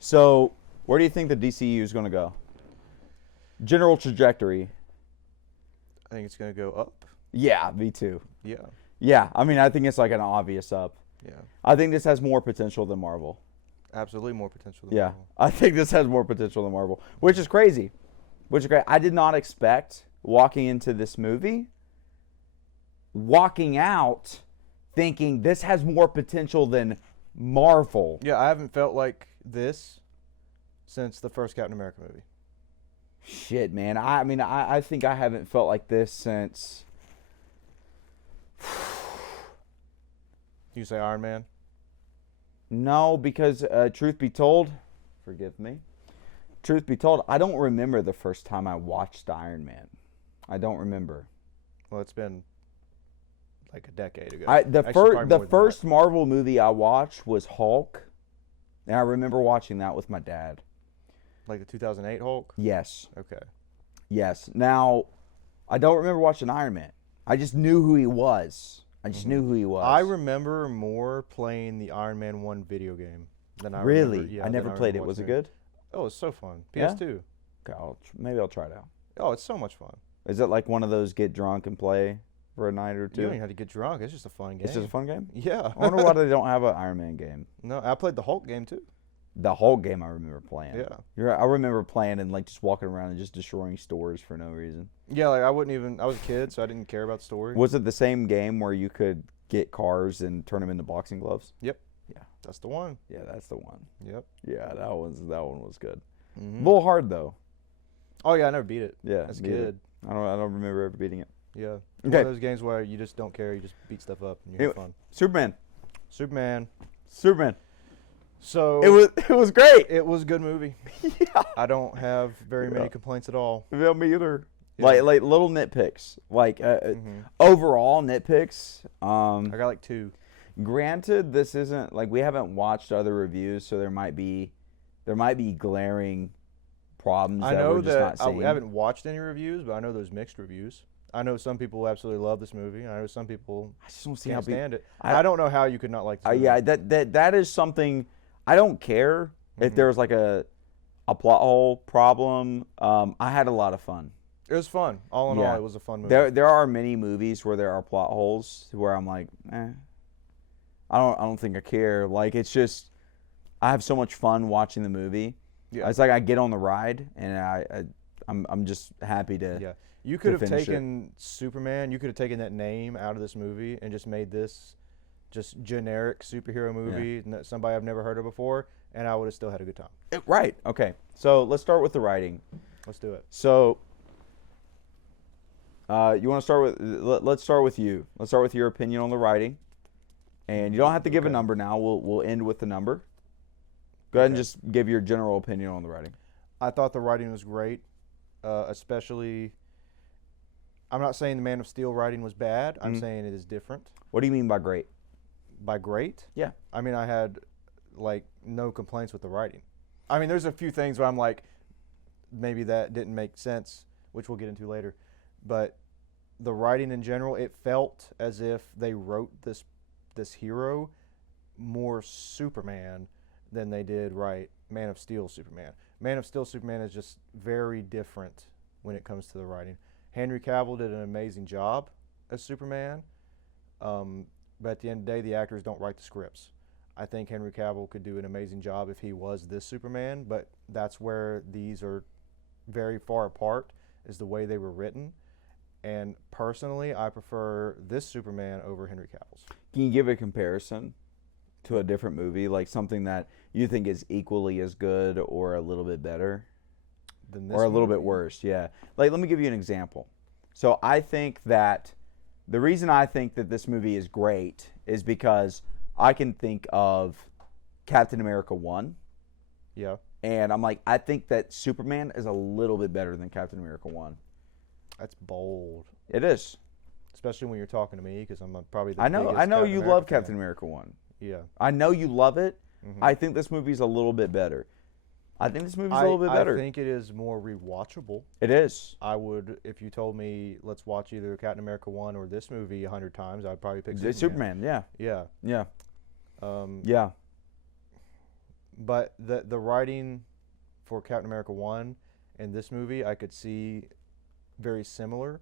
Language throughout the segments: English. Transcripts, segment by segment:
So, where do you think the DCU is going to go? General trajectory. I think it's going to go up. Yeah, me too. Yeah. Yeah, I mean, I think it's like an obvious up. Yeah. I think this has more potential than Marvel. Absolutely more potential than Yeah, Marvel. I think this has more potential than Marvel, which is crazy. Which is great. I did not expect walking into this movie, walking out, thinking this has more potential than Marvel. Yeah, I haven't felt like this since the first Captain America movie. Shit, man. I mean, I think I haven't felt like this since. You say Iron Man? No, because truth be told, forgive me. Truth be told, I don't remember the first time I watched Iron Man. I don't remember. Well, it's been like a decade ago. The first Marvel movie I watched was Hulk, and I remember watching that with my dad. Like the 2008 Hulk? Yes. Okay. Yes. Now, I don't remember watching Iron Man. I just knew who he was. I remember more playing the Iron Man 1 video game than I Really? remember. Yeah, I never played it. Was it good? Oh, it's so fun. Yeah? PS2. Okay, maybe I'll try it out. Oh, it's so much fun. Is it like one of those get drunk and play for a night or two? You don't even have to get drunk. It's just a fun game. It's just a fun game? Yeah. I wonder why they don't have an Iron Man game. No, I played the Hulk game too. The whole game I remember playing. Yeah. I remember playing and like just walking around and just destroying stores for no reason. Yeah, like I was a kid, so I didn't care about the story. Was it the same game where you could get cars and turn them into boxing gloves? Yep. Yeah. That's the one. Yeah, that's the one. Yep. Yeah, that one was good. Mm-hmm. A little hard though. Oh yeah, I never beat it. Yeah. As a kid. I don't remember ever beating it. Yeah. Okay. One of those games where you just don't care, you just beat stuff up and you have fun. Superman. Superman. So It was great. It was a good movie. Yeah. I don't have very many complaints at all. Yeah, me either. Yeah. Like little nitpicks. Like overall nitpicks. I got like 2. Granted, this isn't like we haven't watched other reviews, so there might be glaring problems I that know we're just not that seeing. I haven't watched any reviews, but I know there's mixed reviews. I know some people absolutely love this movie. I know some people I just don't see can't how stand it. I don't know how you could not like this movie. yeah, that is something I don't care if there's like a plot hole problem. I had a lot of fun. It was fun. All in Yeah. all, it was a fun movie. There are many movies where there are plot holes where I'm like, I don't think I care. Like it's just I have so much fun watching the movie. Yeah. It's like I get on the ride and I'm just happy to. Yeah. You could have finish taken Superman, you could have taken that name out of this movie and just made this just generic superhero movie, somebody I've never heard of before, and I would have still had a good time. Right. Okay. So let's start with the writing. Let's do it. So you want to start with? Let's start with you. Let's start with your opinion on the writing, and you don't have to give a number now. We'll end with the number. Go ahead and just give your general opinion on the writing. I thought the writing was great, especially. I'm not saying the Man of Steel writing was bad. I'm saying it is different. What do you mean by great? By great? Yeah. I mean, I had like no complaints with the writing. I mean, there's a few things where I'm like, maybe that didn't make sense, which we'll get into later. But the writing in general, it felt as if they wrote this hero more Superman than they did write Man of Steel Superman. Man of Steel Superman is just very different when it comes to the writing. Henry Cavill did an amazing job as Superman, but at the end of the day, the actors don't write the scripts. I think Henry Cavill could do an amazing job if he was this Superman, but that's where these are very far apart, is the way they were written. And personally, I prefer this Superman over Henry Cavill's. Can you give a comparison to a different movie, like something that you think is equally as good or a little bit better? Than this or a little movie? bit worse, yeah. Like, let me give you an example. So I think that the reason I think that this movie is great is because I can think of Captain America 1. Yeah. And I'm like, I think that Superman is a little bit better than Captain America 1. That's bold. It is. Especially when you're talking to me, because I'm probably the I know biggest you America love fan. Captain America 1. Yeah. I know you love it. Mm-hmm. I think this movie's a little bit better. I think this movie's a little bit better. I think it is more rewatchable. It is. I would, if you told me, let's watch either Captain America 1 or this movie 100 times, I'd probably pick Superman. Superman, yeah. Yeah. Yeah. Um, Yeah. But the writing for Captain America 1 and this movie, I could see very similar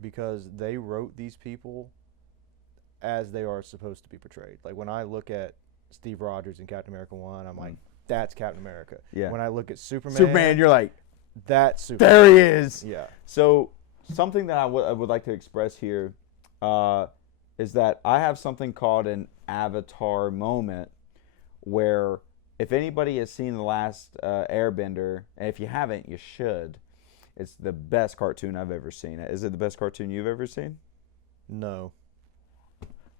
because they wrote these people as they are supposed to be portrayed. Like when I look at Steve Rogers in Captain America 1, I'm like, that's Captain America. Yeah. When I look at Superman, you're like, that's Superman. there he is. Yeah. So something that I would like to express here is that I have something called an avatar moment where if anybody has seen The Last Airbender, and if you haven't, you should. It's the best cartoon I've ever seen. Is it the best cartoon you've ever seen? No.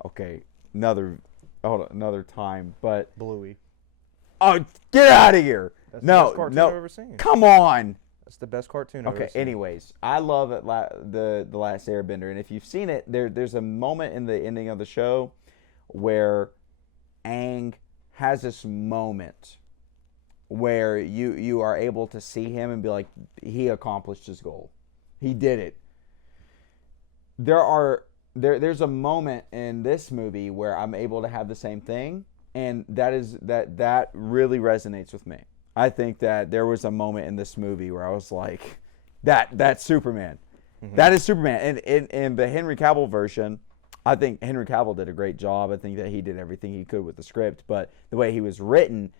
Okay, another time. But Bluey. oh, get out of here! That's the No, best cartoon no, I've ever seen. come on. That's the best cartoon I've Okay. ever seen. Anyways, I love the Last Airbender, and if you've seen it, there's a moment in the ending of the show where Aang has this moment where you are able to see him and be like, he accomplished his goal, he did it. There's a moment in this movie where I'm able to have the same thing, and that really resonates with me. I think that there was a moment in this movie where I was like, that's Superman. Mm-hmm. That is Superman. And in the Henry Cavill version, I think Henry Cavill did a great job. I think that he did everything he could with the script, but the way he was written,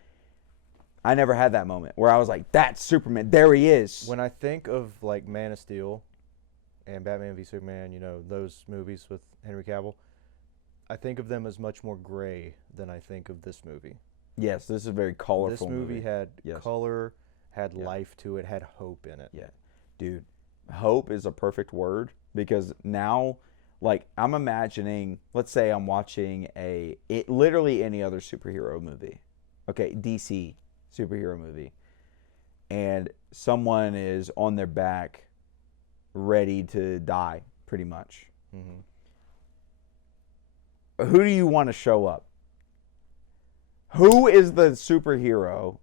I never had that moment where I was like, that's Superman. There he is. When I think of like Man of Steel and Batman v Superman, you know, those movies with Henry Cavill, I think of them as much more gray than I think of this movie. Yes, this is a very colorful This movie had yes. color, had life to it, had hope in it. Yeah. Dude, hope is a perfect word because now, like, I'm imagining, let's say I'm watching literally any other superhero movie. Okay, DC superhero movie. And someone is on their back ready to die, pretty much. Mm-hmm. Who do you want to show up? Who is the superhero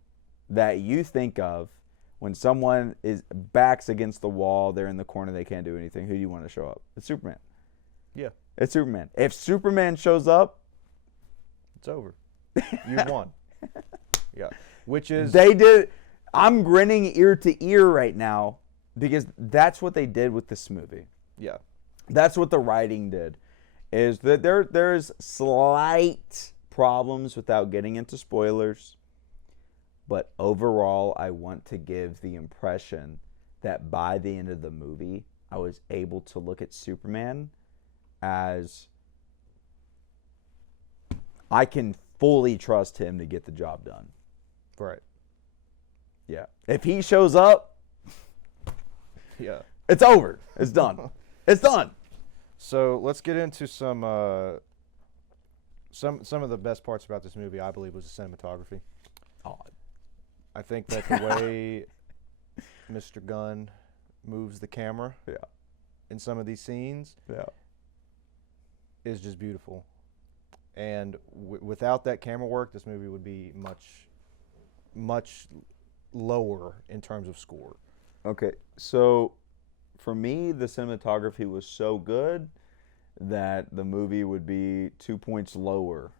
that you think of when someone is backs against the wall, they're in the corner, they can't do anything? Who do you want to show up? It's Superman. Yeah. It's Superman. If Superman shows up, it's over. You won. Yeah. Which is... They did... I'm grinning ear to ear right now because that's what they did with this movie. Yeah. That's what the writing did. Is that there's slight problems without getting into spoilers, but overall I want to give the impression that by the end of the movie I was able to look at Superman as I can fully trust him to get the job done. Right. Yeah. If he shows up, yeah, it's over. It's done. It's done. So let's get into some of the best parts about this movie. I believe was the cinematography. Oh. I think that the way Mr. Gunn moves the camera, in some of these scenes, is just beautiful. And without that camera work, this movie would be much lower in terms of score. Okay, so for me, the cinematography was so good that the movie would be 2 points lower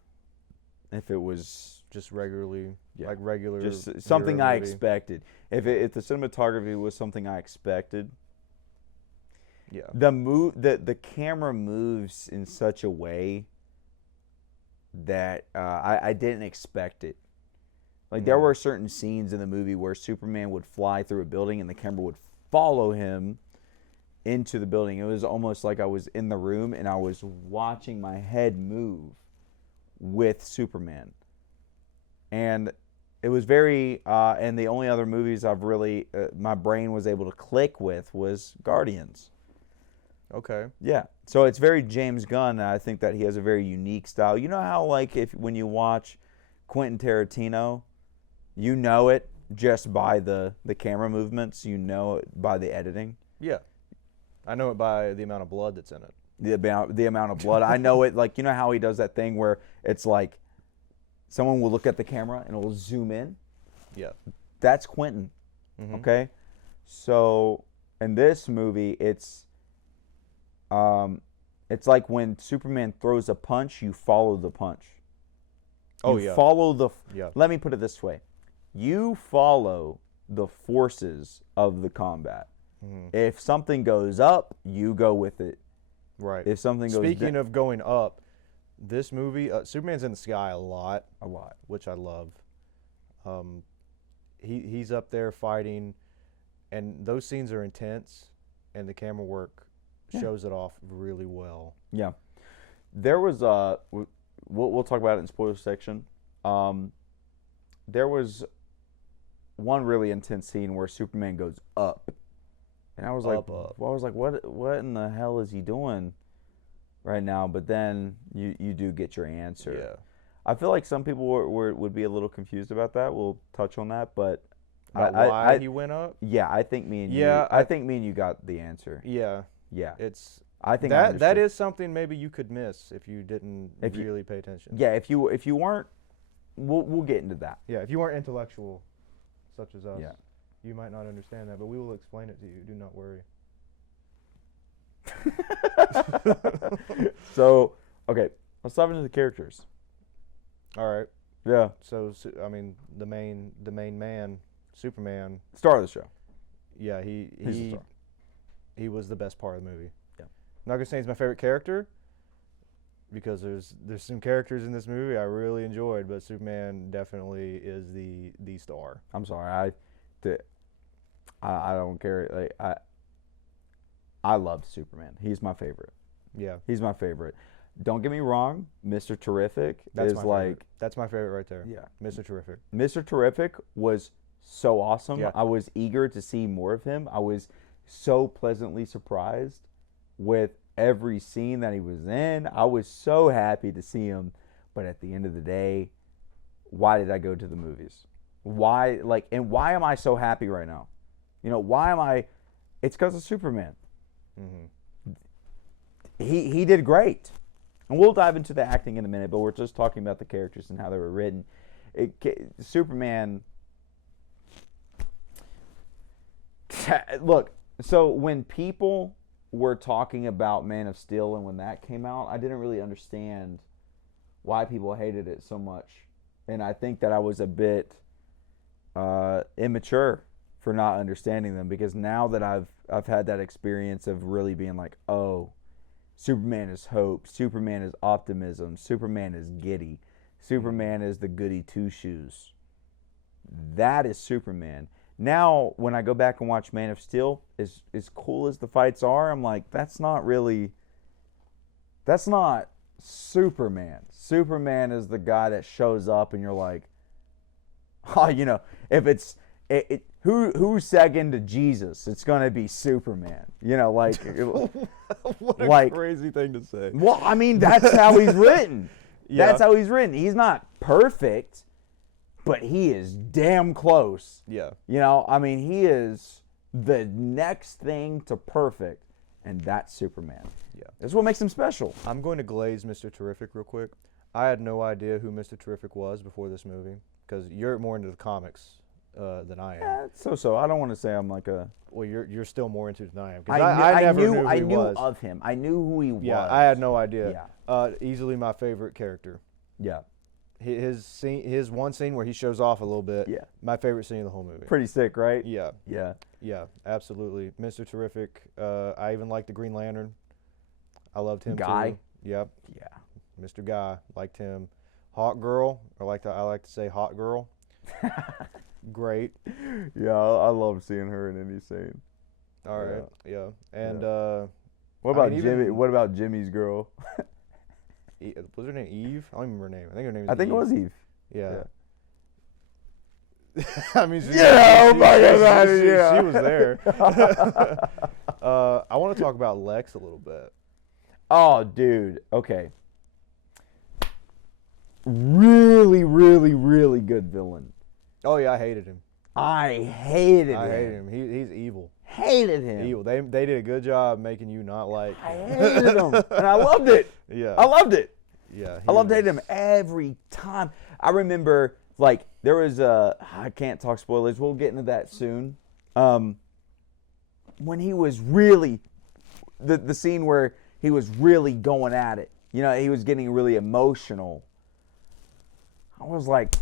if it was just regularly, like regular. Just something I expected. If the cinematography was something I expected, the camera moves in such a way that I didn't expect it. Like, there were certain scenes in the movie where Superman would fly through a building and the camera would follow him into the building. It was almost like I was in the room and I was watching my head move with Superman. And it was very, and the only other movies I've really, my brain was able to click with was Guardians. Okay. Yeah. So it's very James Gunn, and I think that he has a very unique style. You know how, like, when you watch Quentin Tarantino, you know it just by the camera movements. You know it by the editing. Yeah. I know it by the amount of blood that's in it. The amount of blood. I know it, like, you know how he does that thing where it's like someone will look at the camera and it will zoom in? Yeah. That's Quentin. Mm-hmm. Okay? So in this movie, it's like when Superman throws a punch, you follow the punch. Oh, You yeah. follow the. Yeah. Let me put it this way: you follow the forces of the combat. Mhm. If something goes up, you go with it. Right. If something goes Speaking of going up, this movie, Superman's in the sky a lot, which I love. He's up there fighting, and those scenes are intense, and the camera work shows it off really well. Yeah. There was we'll talk about it in spoiler section. There was one really intense scene where Superman goes up, and I was like, what in the hell is he doing right now? But then you do get your answer. Yeah. I feel like some people would be a little confused about that. We'll touch on that, but Why he went up? yeah, I think me and you. Yeah, I think me and you got the answer. Yeah. Yeah, It's I think I that understood. is something maybe you could miss if you didn't really pay attention. Yeah, if you weren't, we'll get into that. Yeah, if you weren't intellectual, such as us, Yeah. you might not understand that, but we will explain it to you. Do not worry. So, okay, let's dive into the characters. All right. Yeah, So I mean, the main man, Superman. star of the show. Yeah, He's the star. he was the best part of the movie. Yeah. I'm not gonna say he's my favorite character because there's some characters in this movie I really enjoyed, but Superman definitely is the star. I'm sorry, I don't care. Like I loved Superman. He's my favorite. Yeah. He's my favorite. Don't get me wrong, Mr. Terrific That's is my like favorite. That's my favorite right there. yeah. Mr. Terrific. Mr. Terrific was so awesome. Yeah. I was eager to see more of him. I was so pleasantly surprised with every scene that he was in. I was so happy to see him. But at the end of the day, why did I go to the movies? Why why am I so happy right now? You know, why am I? It's because of Superman. Mm-hmm. He did great. And we'll dive into the acting in a minute, but we're just talking about the characters and how they were written. Superman. Look, so when people were talking about Man of Steel and when that came out, I didn't really understand why people hated it so much. And I think that I was a bit immature for not understanding them, because now that I've had that experience of really being like, oh, Superman is hope, Superman is optimism, Superman is giddy, Superman is the goody two shoes. That is Superman. Now, when I go back and watch Man of Steel, as cool as the fights are, I'm like, that's not Superman. Superman is the guy that shows up and you're like, oh, you know, if it's who's second to Jesus, it's gonna be Superman. You know, like What a like crazy thing to say. well, I mean, that's how he's written. Yeah. That's how he's written. He's not perfect, but he is damn close. Yeah. You know, I mean, he is the next thing to perfect, and that's Superman. Yeah. That's what makes him special. I'm going to glaze Mr. Terrific real quick. I had no idea who Mr. Terrific was before this movie because you're more into the comics than I am. Yeah, so. I don't want to say I'm like a. Well, you're still more into it than I am. 'Cause I never knew who I he knew was. of him. I knew who he was. Yeah, I had no idea. Yeah. Easily my favorite character. Yeah. His one scene where he shows off a little bit. Yeah. My favorite scene of the whole movie. Pretty sick, right? Yeah. Yeah. Yeah. Absolutely. Mr. Terrific. I even liked the Green Lantern. I loved him Guy. too. Yep. Yeah. Mr. Guy. Liked him. Hot Girl. I like to say Hot Girl. Great. Yeah, I love seeing her in any scene. All right. Yeah. And What I about mean, Jimmy? even- What about Jimmy's girl? was her name Eve? I don't even remember her name. I think her name was I think Eve. it was Eve. Yeah. I mean, she was there. I want to talk about Lex a little bit. Oh, dude. Okay. Really, really, really good villain. Oh yeah, I hated him. I hated him. I hated him. He's evil. Hated him. Evil. They did a good job making you not like I him. hated him. And I loved it. Yeah. I loved it. Yeah. I loved hating him every time. I remember, like, there was I can't talk spoilers. We'll get into that soon. When he was really, the scene where he was really going at it. You know, he was getting really emotional. I was like,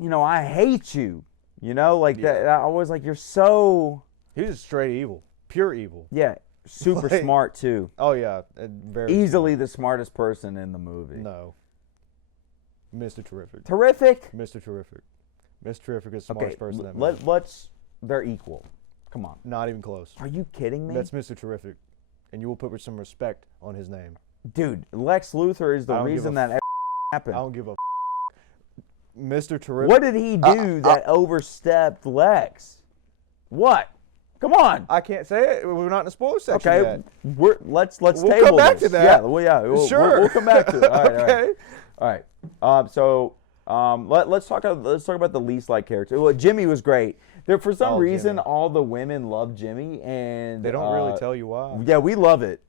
I hate you. Like Yeah. that. I was like, you're so, He was straight evil, pure evil. yeah, super Like- smart too. Oh yeah, and very Easily the smartest person in the movie. No. Mr. Terrific. Terrific. Mr. Terrific. Mr. Terrific is the Okay, smartest person in that movie. let's. They're equal. Come on. Not even close. Are you kidding me? That's Mr. Terrific, and you will put some respect on his name. Dude, Lex Luthor is the I don't give reason a that I happened. don't give a Mr. Terrific. What did he do that overstepped Lex? What? Come on. I can't say it. We're not in the spoiler section Okay, yet. let's We'll table come back this. to that. Yeah, well, yeah, Sure. we'll come back to it. All right, Okay. all right. So let's talk about the least liked character. Well, Jimmy was great. There for some Oh, reason Jimmy. all the women love Jimmy, and They don't really tell you why. Yeah, we love it.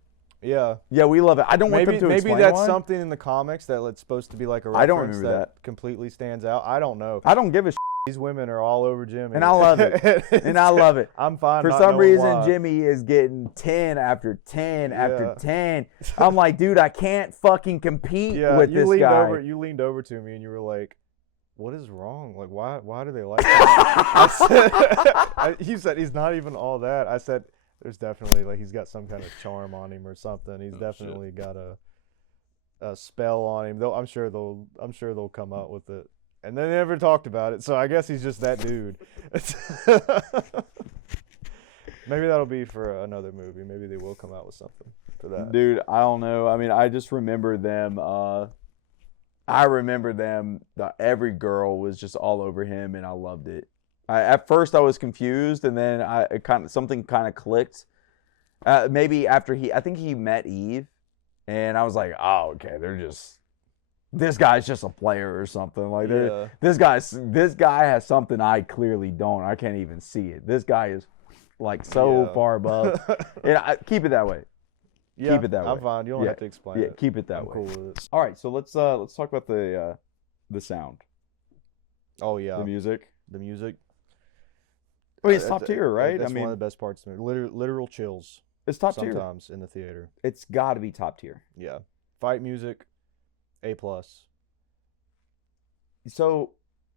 Yeah. Yeah, we love it. I don't want Maybe them to explain that's why. something in the comics that it's supposed to be like a reference I don't remember that. completely stands out. I don't know. I don't give a These women are all over Jimmy. and I love it. And I love it. I'm fine. For not some knowing reason, why. Jimmy is getting 10 after 10 after Yeah. 10. I'm like, dude, I can't fucking compete Yeah, with you this leaned guy. over. You leaned over to me and you were like, "What is wrong? Like, why do they like that?" You said he's not even all that. I said, "There's definitely like he's got some kind of charm on him or something. He's definitely got a spell on him. I'm sure they'll come out with it." And they never talked about it, so I guess he's just that dude. Maybe that'll be for another movie. Maybe they will come out with something for that. Dude, I don't know. I mean, I just remember them. I remember them. Every girl was just all over him, and I loved it. At first, I was confused, and then something kind of clicked. Maybe after I think he met Eve, and I was like, oh, okay, this guy's just a player or something. Like Yeah. this guy has something I clearly don't. I can't even see it. This guy is like so Yeah. far above. Keep it that way. Yeah, Keep it that I'm way. fine. You don't Yeah. have to explain Yeah, it. keep it that I'm way. cool with it. All right, so let's talk about the sound, Oh yeah, the music. the music. I mean, it's top tier, right? That's I mean, one of the best parts to me. Literal chills it's top tier. sometimes in the theater. It's got to be top tier. Yeah, fight music, A+. So,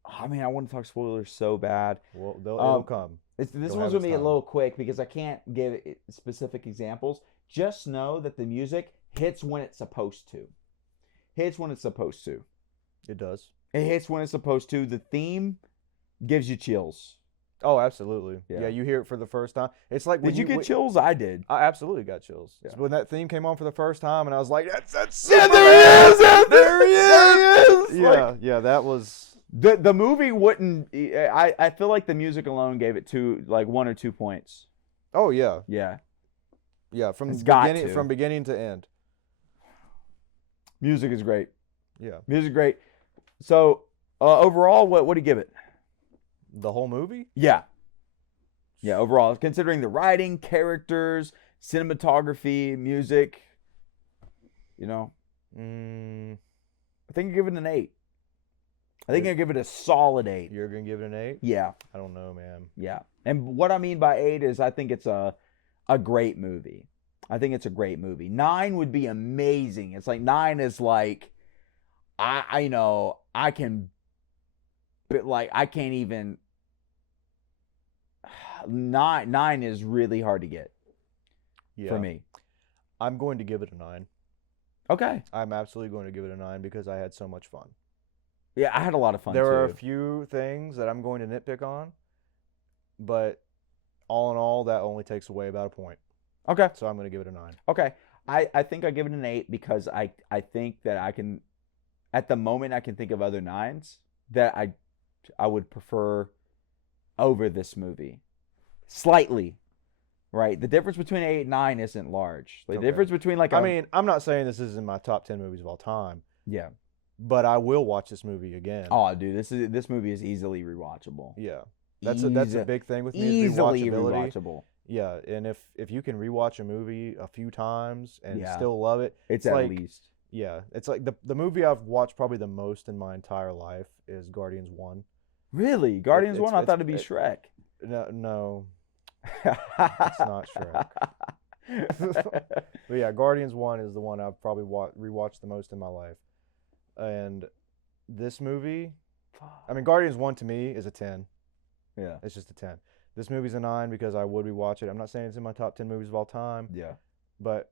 I mean, I want to talk spoilers so bad. Well, it'll come. This They'll one's have gonna its be a time. little quick because I can't give specific examples. Just know that the music hits when it's supposed to. Hits when it's supposed to. It does. It hits when it's supposed to. The theme gives you chills. Oh, absolutely. Yeah. Yeah, you hear it for the first time. It's like when Did you get chills? I did. I absolutely got chills. Yeah. When that theme came on for the first time, and I was like, "That's Yeah, Superman! there he is! There he is! Yeah, yeah, that was. The movie wouldn't. I feel like the music alone gave it 1 or 2 points. Oh yeah, Yeah. yeah. From It's got beginning to. from beginning to end. Music is great. Yeah, Music great. So overall, what do you give it? the whole movie. Yeah. Yeah, overall, considering the writing, characters, cinematography, music, Mm, I think I give it an 8. I think I give it a solid 8. you're gonna give it an 8? Yeah, I don't know, man. yeah. And what I mean by 8 is I think it's a great movie. I think it's a great movie. 9 would be amazing. It's like 9 is like I can, but like I can't even. 9 is really hard to get Yeah, for me. I'm going to give it a 9. Okay. I'm absolutely going to give it a 9 because I had so much fun. Yeah, I had a lot of fun There too. are a few things that I'm going to nitpick on, but all in all, that only takes away about a point. Okay. So I'm going to give it a 9. Okay. I think I give it an 8 because I think that I can, at the moment, I can think of other 9s that I would prefer over this movie. Slightly. Right? The difference between 8 and 9 isn't large. The Okay. difference between like I mean, I'm not saying this is in my top 10 movies of all time, yeah. but I will watch this movie again. Oh, dude, this movie is easily rewatchable. Yeah. That's a big thing with me is Easily rewatchability. rewatchable. Yeah, and if you can rewatch a movie a few times and Yeah. still love it, It's It's at like- least. yeah, it's like the movie I've watched probably the most in my entire life is Guardians 1. Really? Guardians it's- 1? I thought it'd be it's- Shrek. No, it's not Shrek. But yeah, Guardians 1 is the one I've probably rewatched the most in my life. And this movie, I mean, Guardians 1 to me is a 10. Yeah. It's just a 10. This movie's a 9 because I would rewatch it. I'm not saying it's in my top 10 movies of all time, Yeah. but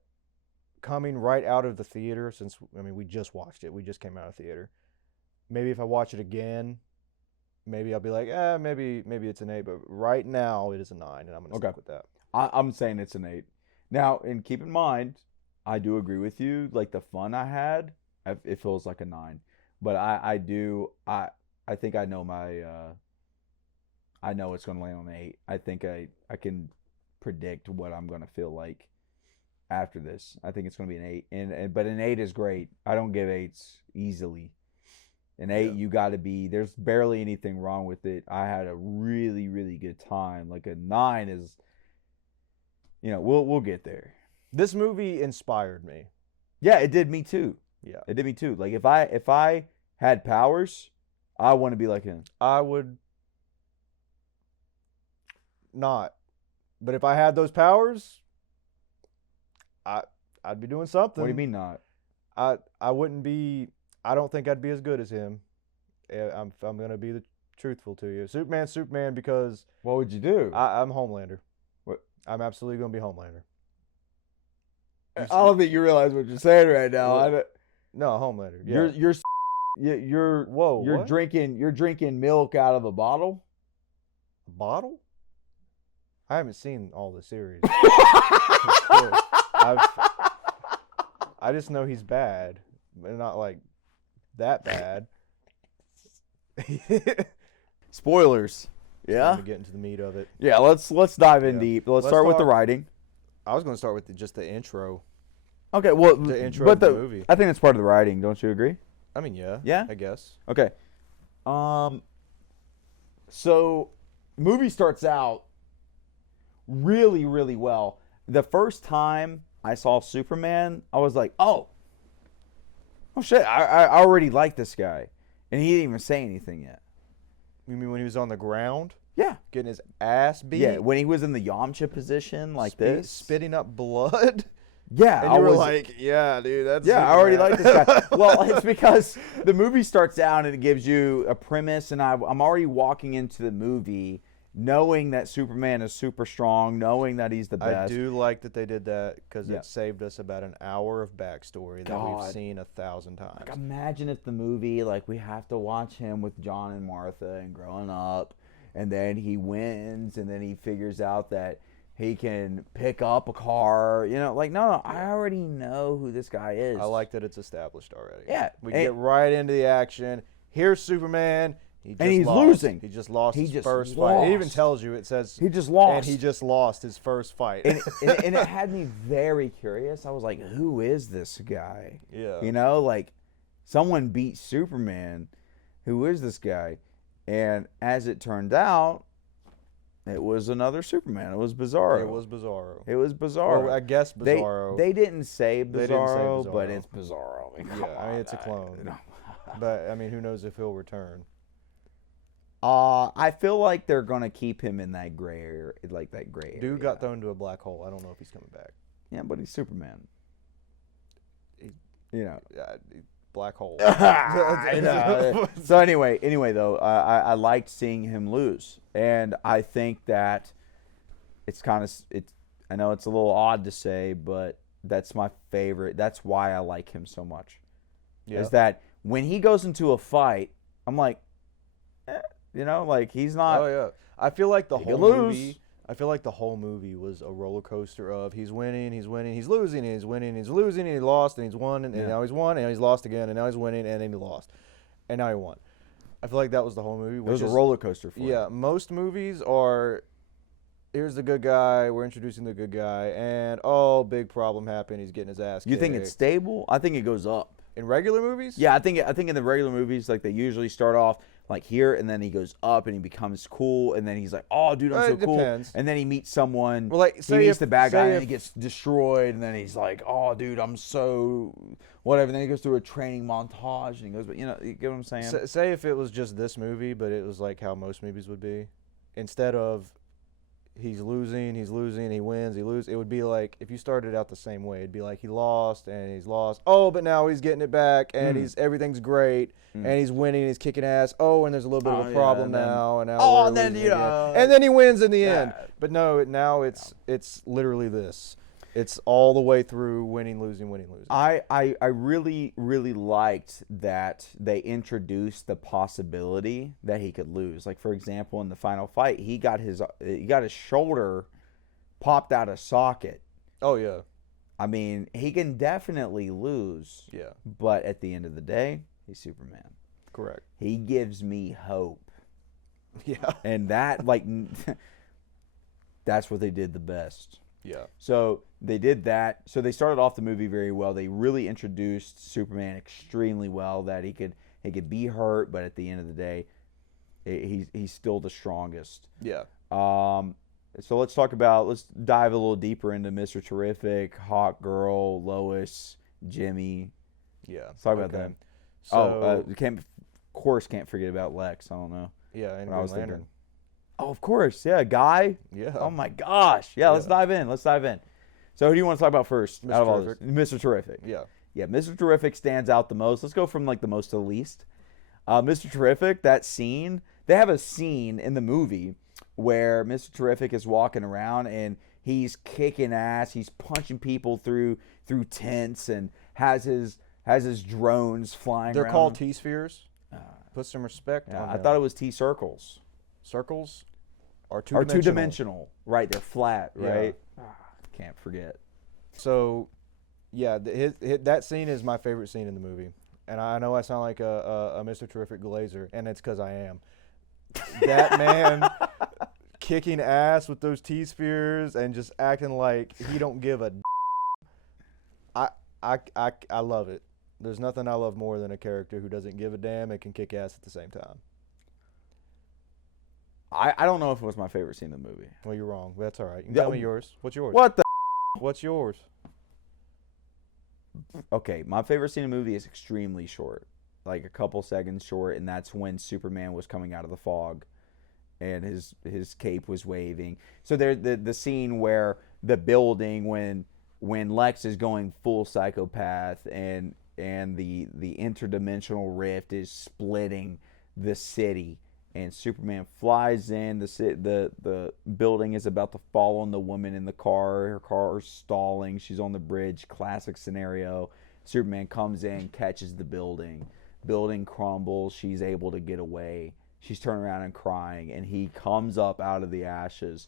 coming right out of the theater, since, I mean, we just watched it. We just came out of theater. Maybe if I watch it again, maybe I'll be like, maybe it's an 8. But right now, it is a 9, and I'm going to stick with that. I'm saying it's an 8. Now, and keep in mind, I do agree with you. Like, the fun I had, it feels like a 9. But I think I know I know it's going to land on an 8. I think I can predict what I'm going to feel like after this. I think it's going to be an 8. But an 8 is great. I don't give 8s easily. An 8, you got to be, there's barely anything wrong with it. I had a really, really good time. Like a 9 is, we'll get there. This movie inspired me. Yeah, it did me too. Yeah. It did me too. Like if I had powers, I want to be like him. I would not. But if I had those powers, I'd be doing something. What do you mean not? I wouldn't be. I don't think I'd be as good as him. I'm gonna be truthful to you. Superman, because What would you do? I'm Homelander. What? I'm absolutely gonna be Homelander. I don't think you realize what you're saying right now. No, Homelander. Yeah. You're Whoa. you're what? drinking milk out of a bottle. A bottle? I haven't seen all the series. I just know he's bad, but not like that bad. Spoilers. Time Yeah. to get into the meat of it. Yeah. Let's dive in Yeah. deep. Let's Let's start with the talk- writing. I was going to start with just the intro. Okay. Well, The intro but of the movie. I think that's part of the writing. Don't you agree? I mean, yeah. Yeah? I guess. Okay. So movie starts out really, really well. The first time I saw Superman, I was like, oh shit, I already like this guy. And he didn't even say anything yet. You mean when he was on the ground Yeah. getting his ass beat? Yeah, when he was in the Yamcha position like this. Spitting up blood? Yeah. And you were like, yeah, dude, that's yeah, I already like Superman. this guy. Well, it's because the movie starts out and it gives you a premise, and I'm already walking into the movie knowing that Superman is super strong, knowing that he's the best. I do like that they did that because Yeah. it saved us about an hour of backstory that we've God. seen 1,000 times. Like, imagine if the movie, like, we have to watch him with John and Martha and growing up, and then he wins, and then he figures out that he can pick up a car. Like, no, I already know who this guy is. I like that it's established already. Yeah, We and- get right into the action. Here's Superman. He's lost. losing. He just lost He his just first fight. It even lost. tells you, it says, He just lost. and he just lost his first fight. and it had me very curious. I was like, who is this guy? Yeah. Like, someone beat Superman. Who is this guy? And as it turned out, it was another Superman. It was Bizarro. It was Bizarro. It was Bizarro. Well, I guess Bizarro. They didn't say They didn't say Bizarro, but Bizarro. it's Bizarro. Yeah, I mean, it's a clone. But, I mean, who knows if he'll return. I feel like they're gonna keep him in that gray area, like that gray area. Dude got thrown into a black hole. I don't know if he's coming back. Yeah, but he's Superman. He- Yeah. Black hole. I know. So anyway, though, I liked seeing him lose, and I think that it's I know it's a little odd to say, but that's my favorite. That's why I like him so much. Yeah. Is that when he goes into a fight, I'm like, like he's not. Oh yeah, I feel like the He whole could lose. movie. I feel like the whole movie was a roller coaster of he's winning, he's winning, he's losing, he's winning, he's losing, and he lost, and he's won, and Yeah. now he's won, and now he's lost again, and now he's winning, and then he lost, and now he won. I feel like that was the whole movie. It Which was a is, roller coaster for Yeah, him. most movies are. Here's the good guy. We're introducing the good guy, and oh, big problem happened. He's getting his ass. You think it's kicked. stable? I think it goes up. in regular movies? Yeah, I think in the regular movies, like they usually start off like here, and then he goes up and he becomes cool, and then he's like, "Oh, dude, I'm so It cool." depends. And then he meets someone. Well, like, he say meets if- the bad say guy, and if- he gets destroyed, and then he's like, "Oh, dude, I'm so whatever." And then he goes through a training montage, and he goes, "But you get what I'm saying?" Say if it was just this movie, but it was like how most movies would be. Instead of he's losing, he wins, he loses. It would be like if you started out the same way. It'd be like he lost and he's lost. Oh, but now he's getting it back and everything's great and he's winning, he's kicking ass. Oh, and there's a little bit of a problem now, and now oh, we're and then losing again. And then he wins in the end. Yeah. But no, now it's literally this. It's all the way through winning, losing, winning, losing. I really, really liked that they introduced the possibility that he could lose. Like, for example, in the final fight, he got his shoulder popped out of socket. Oh yeah, I mean, he can definitely lose. yeah, But at the end of the day, he's Superman. correct. He gives me hope. Yeah, And that, like, that's what they did the best. yeah, So they did that. So they started off the movie very well. They really introduced Superman extremely well. That he could be hurt, but at the end of the day, he's still the strongest. yeah. So let's dive a little deeper into Mr. Terrific, Hawk Girl, Lois, Jimmy. Yeah. Let's talk about them. So, Can't forget about Lex. I don't know. yeah, and what I Green was thinking. Lantern. Oh, of course. Yeah, Guy. Yeah. Oh my gosh. Yeah, let's dive in. So who do you want to talk about first? Mr. Out of all Terrific. this? Mr. Terrific. Yeah. Yeah, Mr. Terrific stands out the most. Let's go from like the most to the least. Mr. Terrific, that scene, they have a scene in the movie where Mr. Terrific is walking around and he's kicking ass. He's punching people through tents and has his drones flying They're around. called T-spheres. Put some respect Yeah, on I them. thought it was T-circles. Circles are Or two-dimensional. two-dimensional. Right, they're flat, Yeah. right? Can't forget. So, yeah, that scene is my favorite scene in the movie. And I know I sound like a Mr. Terrific glazer, and it's because I am. That man kicking ass with those T-spheres and just acting like he don't give a I love it. There's nothing I love more than a character who doesn't give a damn and can kick ass at the same time. I don't know if it was my favorite scene in the movie. Well, you're wrong. But that's all right. You can Yeah, tell me yours. What's yours? What the? What's yours? Okay, my favorite scene in the movie is extremely short, like a couple seconds short, and that's when Superman was coming out of the fog, and his cape was waving. So there, the scene where the building when Lex is going full psychopath and the interdimensional rift is splitting the city. And Superman flies in. The building is about to fall on the woman in the car. Her car is stalling. She's on the bridge. Classic scenario. Superman comes in, catches the building. Building crumbles. She's able to get away. She's turning around and crying. And he comes up out of the ashes,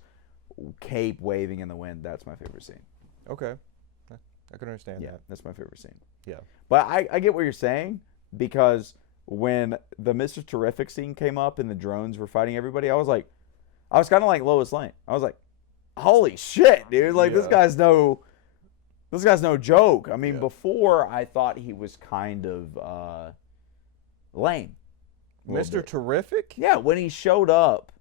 cape waving in the wind. That's my favorite scene. Okay. I can understand Yeah, that. that's my favorite scene. Yeah. But I get what you're saying, because when the Mr. Terrific scene came up and the drones were fighting everybody, I was kind of like Lois Lane. I was like, holy shit, dude. Like, this Yeah. guy's no joke. I mean, Yeah. before I thought he was kind of lame. a little Mr. bit. Terrific? Yeah, when he showed up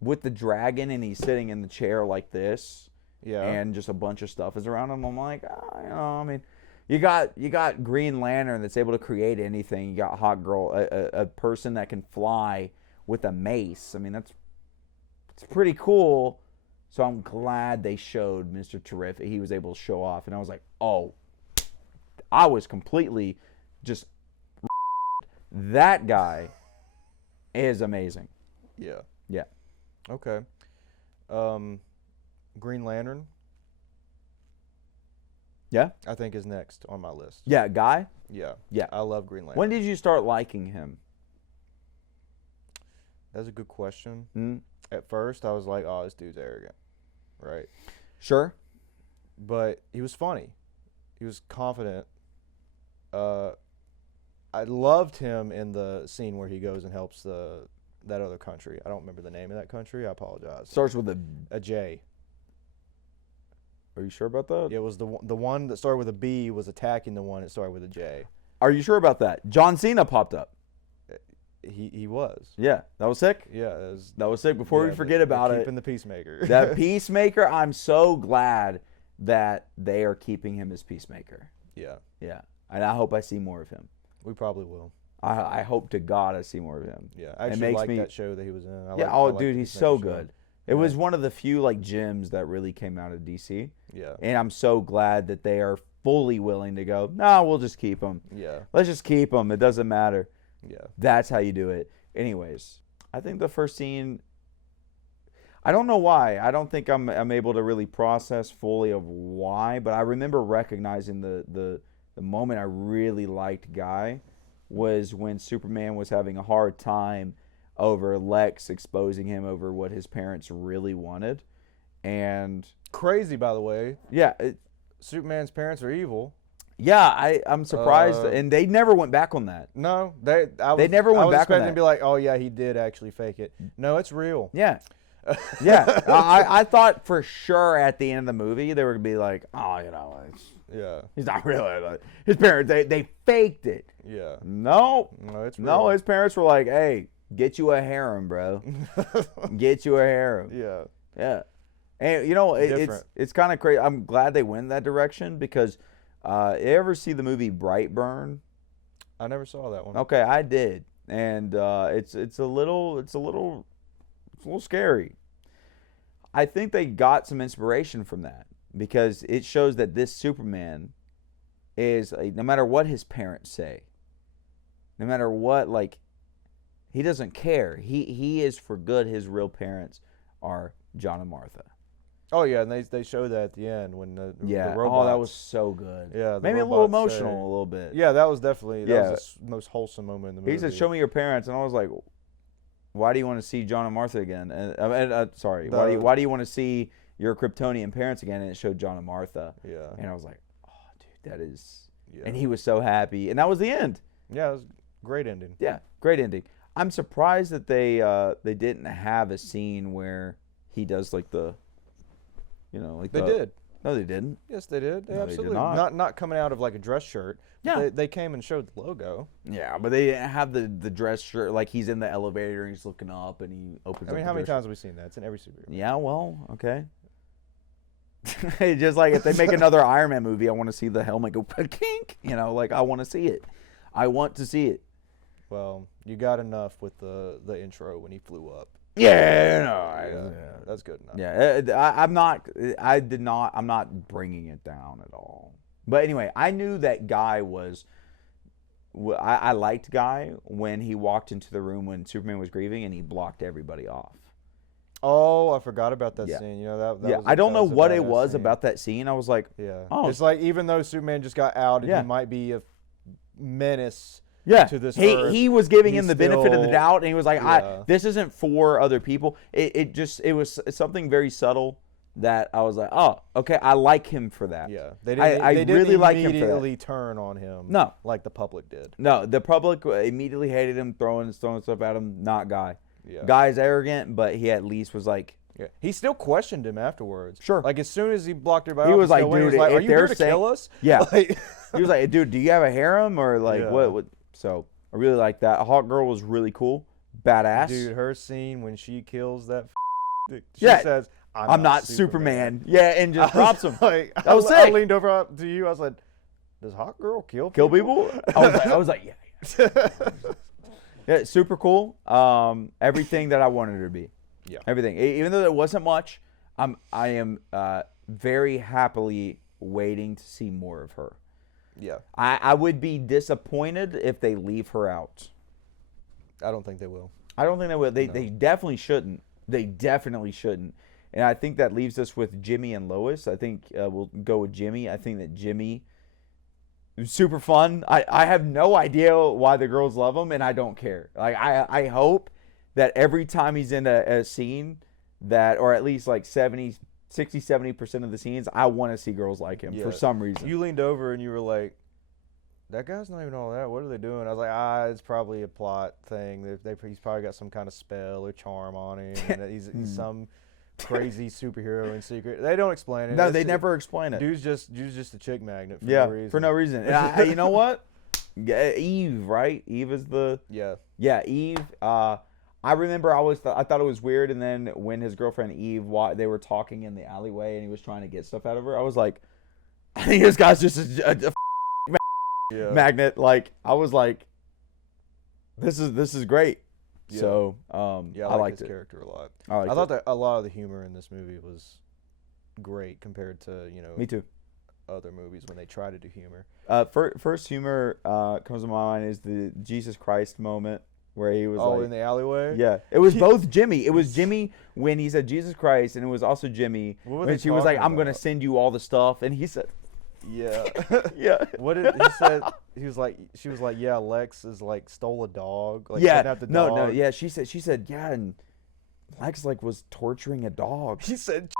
with the dragon and he's sitting in the chair like this, Yeah. and just a bunch of stuff is around him, I'm like, I mean, you got Green Lantern that's able to create anything. You got Hawk Girl, a person that can fly with a mace. I mean, it's pretty cool. So I'm glad they showed Mr. Terrific. He was able to show off, and I was like, oh, I was completely just that guy is amazing. Yeah. Yeah. Okay. Green Lantern, Yeah. I think, is next on my list. Yeah, guy. Yeah. Yeah. I love Green Lantern. When did you start liking him? That's a good question. Mm, At first, I was like, oh, this dude's arrogant. Right. sure. But he was funny. He was confident. I loved him in the scene where he goes and helps that other country. I don't remember the name of that country. I apologize. Starts with a. A J. Are you sure about that? It was the one that started with a B was attacking the one that started with a J. Are you sure about that? John Cena popped up. He was. Yeah, that was sick. Yeah. It was, That was sick. Before yeah, we forget about it, keeping the Peacemaker. that Peacemaker. I'm so glad that they are keeping him as Peacemaker. Yeah. Yeah, and I hope I see more of him. We probably will. I hope to God I see more of him. Yeah. I It actually makes like me- that show that he was in. Yeah. Oh, dude, he's so good. It was one of the few like gems that really came out of DC. Yeah. And I'm so glad that they are fully willing to go, no, we'll just keep him. Yeah. Let's just keep him. It doesn't matter. Yeah. That's how you do it. Anyways, I think the first scene, I don't know why. I don't think I'm able to really process fully of why, but I remember recognizing the moment I really liked Guy was when Superman was having a hard time over Lex exposing him over what his parents really wanted. And Crazy, by the way. yeah, Superman's parents are evil. yeah, I'm surprised, Uh, and they never went back on that. No, They never went I was back on expecting that. to be like, oh yeah, he did actually fake it. No, it's real. Yeah. Yeah. I thought for sure at the end of the movie they were going to be like, oh, Yeah. he's not really. Like, his parents, they faked it. Yeah. No. No, it's real. No, his parents were like, hey, get you a harem, bro. Get you a harem. Yeah. Yeah. And, Different. it's kind of crazy. I'm glad they went that direction because you ever see the movie Brightburn? I never saw that one. Okay, I did. And it's a little scary. I think they got some inspiration from that because it shows that this Superman is no matter what his parents say, no matter what, like, he doesn't care. He is for good. His real parents are John and Martha. Oh yeah, and they show that at the end when the Yeah. robots. Oh, that was so good. Yeah, the Maybe a little robots emotional, say- a little bit. Yeah, that was definitely that Yeah. was the most wholesome moment in the movie. He said, "Show me your parents," and I was like, "Why do you want to see John and Martha again?" And sorry, why do you want to see your Kryptonian parents again? And it showed John and Martha, Yeah. and I was like, "Oh, dude, that is." Yeah. And he was so happy, and that was the end. Yeah, it was a great ending. Yeah, great ending. I'm surprised that they didn't have a scene where he does like the, like They the, did. No, they didn't. Yes, they did. They No, they did absolutely not. not coming out of like a dress shirt. But Yeah. they came and showed the logo. Yeah, but they didn't have the dress shirt like he's in the elevator and he's looking up and he opens. I mean, up how the many dress times have we seen that? It's in every superhero. Yeah, well, okay. Just like if they make another Iron Man movie, I want to see the helmet go kink. Like I want to see it. I want to see it. Well, you got enough with the intro when he flew up. Yeah, That's good enough. yeah. I'm not bringing it down at all. But anyway, I knew that Guy was. I liked Guy when he walked into the room when Superman was grieving and he blocked everybody off. Oh, I forgot about that Yeah. scene. That Yeah, was, I don't that know was a what it badass was scene. about that scene. I was like, Yeah. Oh. It's like even though Superman just got outed, Yeah. he might be a menace. yeah, To this he earth, he was giving he's him the benefit of the still- doubt, and he was like, Yeah. this isn't for other people. It was something very subtle that I was like, oh, okay, I like him for that. Yeah. They I didn't really like him for that. immediately turn on him. No. Like the public did. No, the public immediately hated him, throwing stuff at him. Not Guy. Yeah. Guy's arrogant, but he at least was like, Yeah. He still questioned him afterwards. Sure. Like as soon as he blocked everybody He off, was like, he was dude, like, if are you they're here to saying- kill us? Yeah. Like, he was like, dude, do you have a harem or like Yeah. what? So I really like that. Hawk Girl was really cool, badass. dude, her scene when she kills that she Yeah. says, I'm not Superman. Yeah, and just drops him. Like, That was I sick. leaned over up to you. I said, does Hawk Girl kill Kill people? I was like, yeah. Yeah, super cool. Everything that I wanted her to be. Yeah. Everything. Even though there wasn't much, I am very happily waiting to see more of her. Yeah. I would be disappointed if they leave her out. I don't think they will. I don't think they will. They definitely shouldn't. They definitely shouldn't. And I think that leaves us with Jimmy and Lois. I think we'll go with Jimmy. I think that Jimmy is super fun. I have no idea why the girls love him, and I don't care. Like I hope that every time he's in a scene that, or at least like 60-70% of the scenes, I want to see girls like him for Yeah. some reason. You leaned over and you were like, that guy's not even all that. What are they doing? I was like, it's probably a plot thing. He's probably got some kind of spell or charm on him. And that he's some crazy superhero in secret. They don't explain it. No, It's they just- never explain it. Dude's just a chick magnet for Yeah, no reason. for no reason. And you know what? Eve, right? Eve is the... Yeah. Eve. I remember I thought it was weird, and then when his girlfriend Eve, they were talking in the alleyway, and he was trying to get stuff out of her. I was like, I think this guy's just a Yeah. magnet. Like I was like, this is great. Yeah. So Yeah, I I like liked his it. character a lot. I liked I thought it. that a lot of the humor in this movie was great compared to Me too. other movies when they try to do humor. First humor comes to my mind is the Jesus Christ moment where he was In the alleyway. yeah, it was both Jimmy. It was Jimmy when he said Jesus Christ, and it was also Jimmy What were when they she was like, talking "I'm gonna about? send you all the stuff," and he said, Yeah. "Yeah, What did he said? He was like, she was like, yeah, Lex is like stole a dog. Like, yeah, kidnapped a no, dog. yeah." She said, "Yeah," and Lex like was torturing a dog. He said,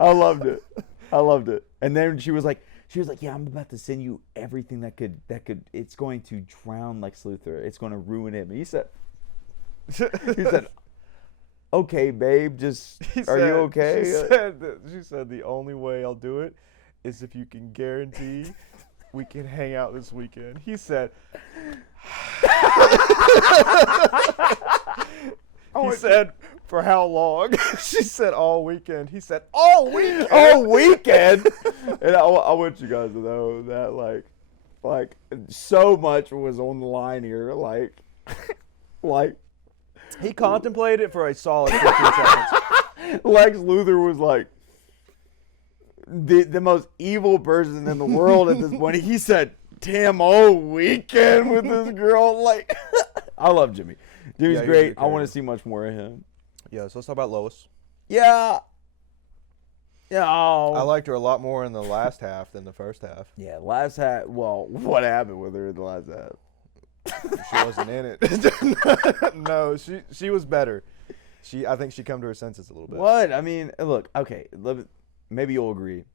I loved it. I loved it. And then she was like, "Yeah, I'm about to send you everything that could. It's going to drown Lex Luthor. It's going to ruin him." And he said, "Okay, babe, just are you okay?" She said the only way I'll do it is if you can guarantee we can hang out this weekend. He said. He said, "For how long?" She said, "All weekend." He said, "All weekend." All weekend. And I want you guys to know that like so much was on the line here. Like He contemplated it for a solid 15 seconds. Lex Luthor was like the most evil person in the world at this point. He said, "Damn, all weekend with this girl." Like, I love Jimmy. Jimmy's Yeah, he's a great. good I want to character. see much more of him. Yeah, so let's talk about Lois. Yeah. Yeah. I liked her a lot more in the last half than the first half. Yeah, last half. Well, what happened with her in the last half? She wasn't in it. No, she was better. I think she come to her senses a little bit. What? I mean, look, okay, maybe you'll agree.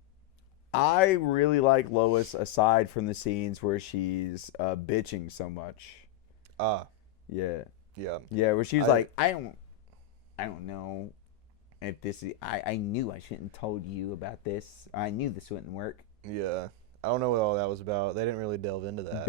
I really like Lois aside from the scenes where she's bitching so much. Yeah. Yeah. Yeah, where she's like, I don't know if this is, I knew I shouldn't have told you about this. I knew this wouldn't work. Yeah. I don't know what all that was about. They didn't really delve into that.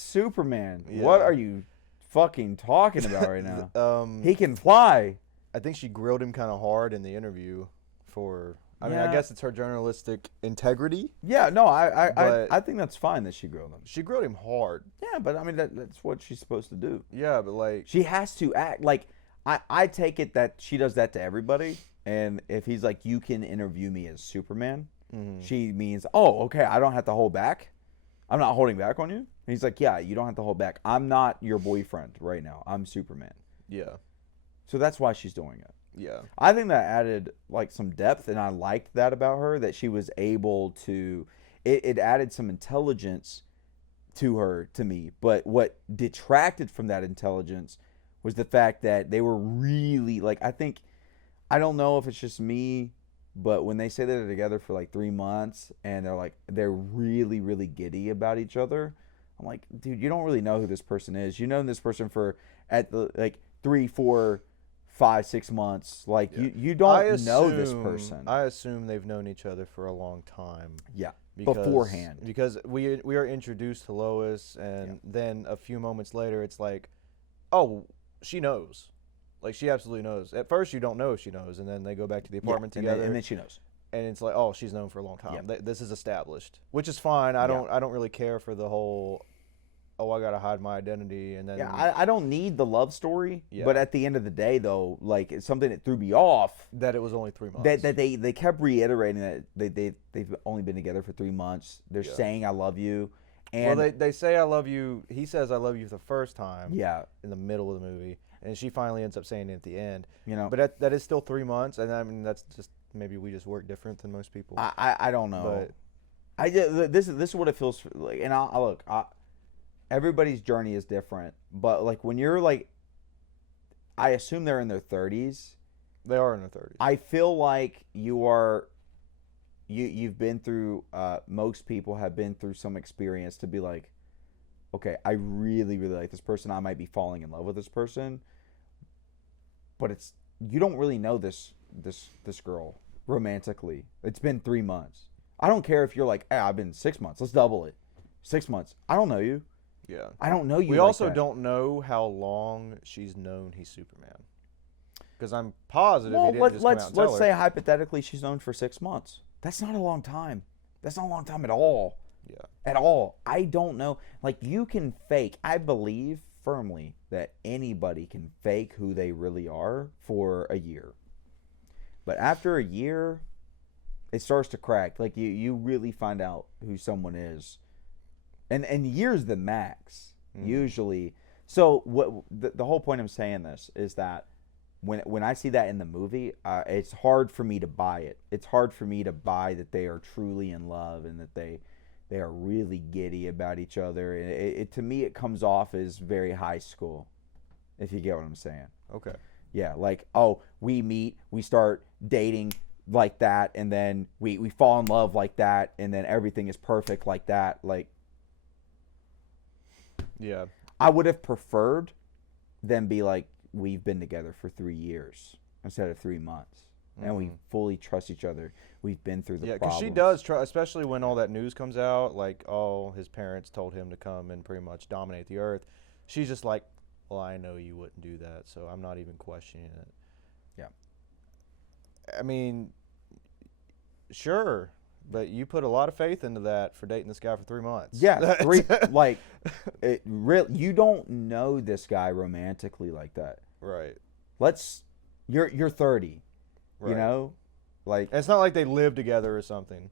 Superman. Yeah. What are you fucking talking about right now? He He can fly. I think she grilled him kind of hard in the interview for I mean, I Yeah. guess it's her journalistic integrity. Yeah, no, But- I think that's fine that she grilled him. She grilled him hard. Yeah, but I mean that's what she's supposed to do. Yeah, but like She has to act like I take it that she does that to everybody. And if he's like, "You can interview me as Superman," she means, "Oh, okay, I don't have to hold back. I'm not holding back on you." And he's like, "Yeah, you don't have to hold back. I'm not your boyfriend right now. I'm Superman." yeah. So that's why she's doing it. Yeah. I think that added like some depth, and I liked that about her, that she was able to. It added some intelligence to her, to me. But what detracted from that intelligence was the fact that they were really like, I don't know if it's just me, but when they say that they're together for like 3 months and they're really, really giddy about each other, I'm like, dude, you don't really know who this person is. You know this person for at the like 3, 4, 5, 6 months. Like you don't know this person. I assume they've known each other for a long time. Yeah. Because, Beforehand. Because we are introduced to Lois, and then a few moments later, it's like, oh, she knows. Like, she absolutely knows. At first, you don't know if she knows, and then they go back to the apartment together, and then she knows. and it's like, oh, she's known for a long time. Yeah. This is established, which is fine. I don't really care for the whole, oh, I gotta hide my identity, and then Yeah, I don't need the love story, Yeah. but at the end of the day, though, like it's something that threw me off. that it was only 3 months. That they kept reiterating that they've only been together for 3 months. They're saying I love you, and well, they say I love you. He says I love you the first time. yeah, In the middle of the movie, and she finally ends up saying it at the end. you know, But that is still 3 months, and I mean that's just maybe we just work different than most people. I don't know. But I just, this is what it feels like, and I look, everybody's journey is different, but like when you're like, I assume they're in their 30s. they are in their 30s. I feel like you've been through, most people have been through some experience to be like, okay, I really, really like this person. I might be falling in love with this person, but you don't really know this girl romantically. It's been 3 months. I don't care if you're like, hey, I've been 6 months. Let's double it. 6 months. I don't know you. Yeah. I don't know you. We like also that. don't know how long she's known he's Superman. Because I'm positive Well, he didn't just come out and tell let's her. say hypothetically she's known for 6 months. That's not a long time. That's not a long time at all. Yeah. At all. I don't know. Like, you can fake. I believe firmly that anybody can fake who they really are for a year. But after a year, it starts to crack. Like, you really find out who someone is. And year's the max, usually. So what the whole point of saying this is that when I see that in the movie, it's hard for me to buy it. It's hard for me to buy that they are truly in love and that they are really giddy about each other. To me, it comes off as very high school, if you get what I'm saying. Okay. Yeah, like, oh, we meet, we start dating like that, and then we fall in love like that, and then everything is perfect like that. Like, yeah, I would have preferred them be like, we've been together for 3 years instead of 3 months, and we fully trust each other. We've been through the problems. because she does try, especially when all that news comes out, like, oh, his parents told him to come and pretty much dominate the earth. She's just like, well, I know you wouldn't do that, so I'm not even questioning it. Yeah. I mean, sure, but you put a lot of faith into that for dating this guy for 3 months. Yeah, like, you don't know this guy romantically like that. Right. You're 30, Right. you know? Like, And it's not like they live together or something,